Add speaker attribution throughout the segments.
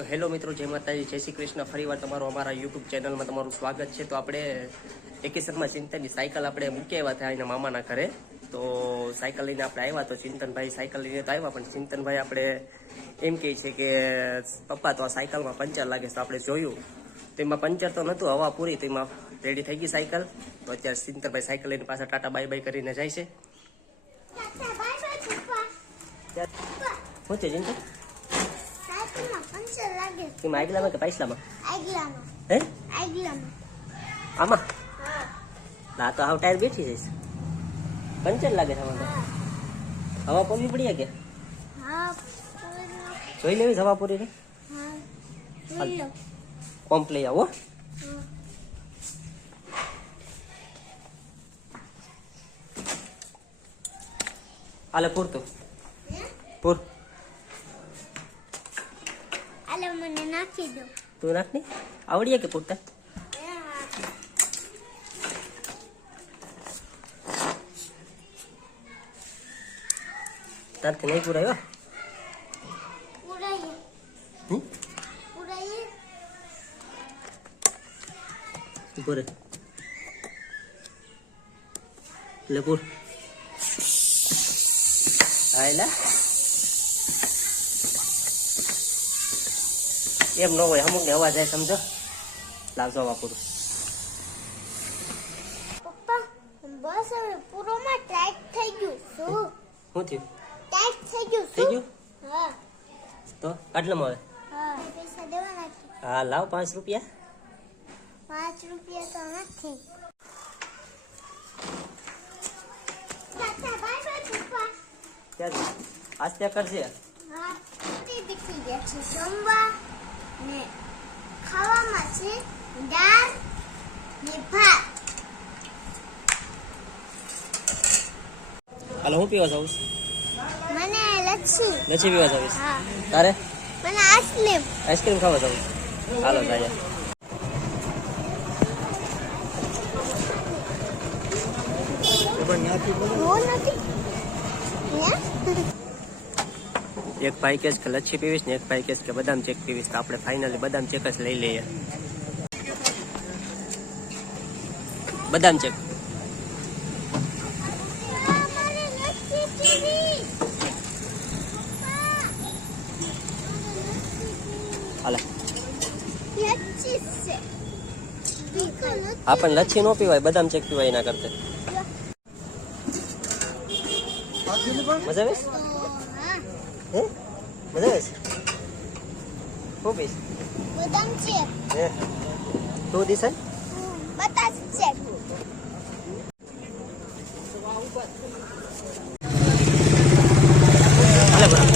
Speaker 1: તો હેલો મિત્રો જય માતાજી જય શ્રી કૃષ્ણ. ફરીવાર તમારું અમારા યુટ્યુબ ચેનલમાં તમારું સ્વાગત છે. તો આપણે એકેસરમાં ચિંતનની સાયકલ આપણે મૂકી આવ્યા હતા એના મામાના ઘરે. તો સાયકલ લઈને આપણે આવ્યા તો ચિંતનભાઈ સાયકલ લઈને તો આવ્યા પણ ચિંતનભાઈ આપણે એમ કહે છે કે પપ્પા તો આ સાયકલમાં પંચર લાગે તો આપણે જોયું. તો એમાં પંચર તો નહોતું હવા પૂરી તો એમાં રેડી થઈ ગઈ સાયકલ. તો અત્યારે ચિંતનભાઈ સાયકલ લઈને પાછા ટાટા બાય બાય કરીને જાય છે. શું છે ચિંતન? એમાં આગલામાં કે પાછલામાં
Speaker 2: આગલામાં
Speaker 1: હે
Speaker 2: આગલામાં
Speaker 1: આમાં
Speaker 2: હા
Speaker 1: ના તો હાવ ટાયર બેઠી જઈશ પંચર લાગે છે હવા પૂરવી પડી કે જોઈ લેવી હવા પૂરી ને
Speaker 2: જોઈ
Speaker 1: લઈ આવો
Speaker 2: હા.
Speaker 1: આલે પૂરતું? પૂર
Speaker 2: આલે મને નાખી દો.
Speaker 1: તું નાખ ને. આવડીએ કે પૂરતા. તારથી નહીં પૂરાયો? પૂરે લે પૂર. હા એમ ન હોય અમુક ને અવાજ આવે સમજો? લાવજો વાપરું પૂરું
Speaker 2: પપ્પા બસ હવે પૂરોમાં ટાઈટ થઈ ગયું. શું?
Speaker 1: શું થયું?
Speaker 2: ટાઈટ થઈ ગયું
Speaker 1: થઈ ગયું?
Speaker 2: હા.
Speaker 1: તો આટલામાં આવે?
Speaker 2: હા પૈસા દેવાના છે.
Speaker 1: હા લાવ પાંચ રૂપિયા.
Speaker 2: પાંચ રૂપિયા તો નથી.
Speaker 1: કરશે?
Speaker 2: હા તે દીખી ગયા છે જમવા. ને ખાવામાં છે દાળ ને ભાત.
Speaker 1: હાલો હું પીવા જાઉં
Speaker 2: મને લચ્છી.
Speaker 1: લચ્છી પીવા જાઉં
Speaker 2: હા.
Speaker 1: તારે?
Speaker 2: મને આઈસ્ક્રીમ.
Speaker 1: આઈસ્ક્રીમ ખાવા જાઉં હાલો જાય
Speaker 2: વો નથી. હે?
Speaker 1: એક ભાઈ કહે છે કે લચ્છી પીવીશ ને એક ભાઈ કહે છે કે બદામ ચેક પીવીશ તો આપણે ફાઇનલી બદામ ચેક જ લઈ લઈએ બદામ ચેક
Speaker 2: મારે લચ્છી પીવી. પપ્પા,
Speaker 1: હાલે
Speaker 2: લચ્છી છે. બીકો લચ્છી.
Speaker 1: હા પણ લચ્છી નો પીવાય બદામ ચેક પીવાય એના કરતા મજા આવે
Speaker 2: તો
Speaker 1: હા મજા આવે હું પીશ
Speaker 2: બદામ છે
Speaker 1: હે તું દિશા
Speaker 2: બતાસ છે
Speaker 1: હાલે બરાબર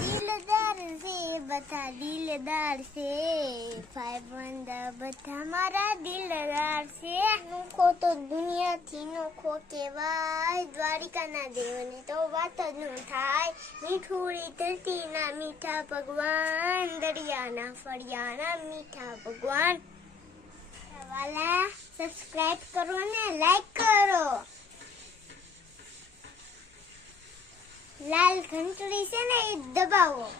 Speaker 2: દિલદાર છે બધા દિલદાર છે. ભાઈબંધ બધા મારા દિલદાર છે. નોખો તો દુનિયાથી નોખો કહેવાય. દ્વારિકાના દેવને તો વાત જ ન થાય. મીઠુડી ધરતીના મીઠા ભગવાન, દરિયાના ફળિયાના મીઠા ભગવાન. વાલા સબસ્ક્રાઇબ કરો ને લાઈક કરો. લાલ ઘંટડી છે ને એ દબાવો.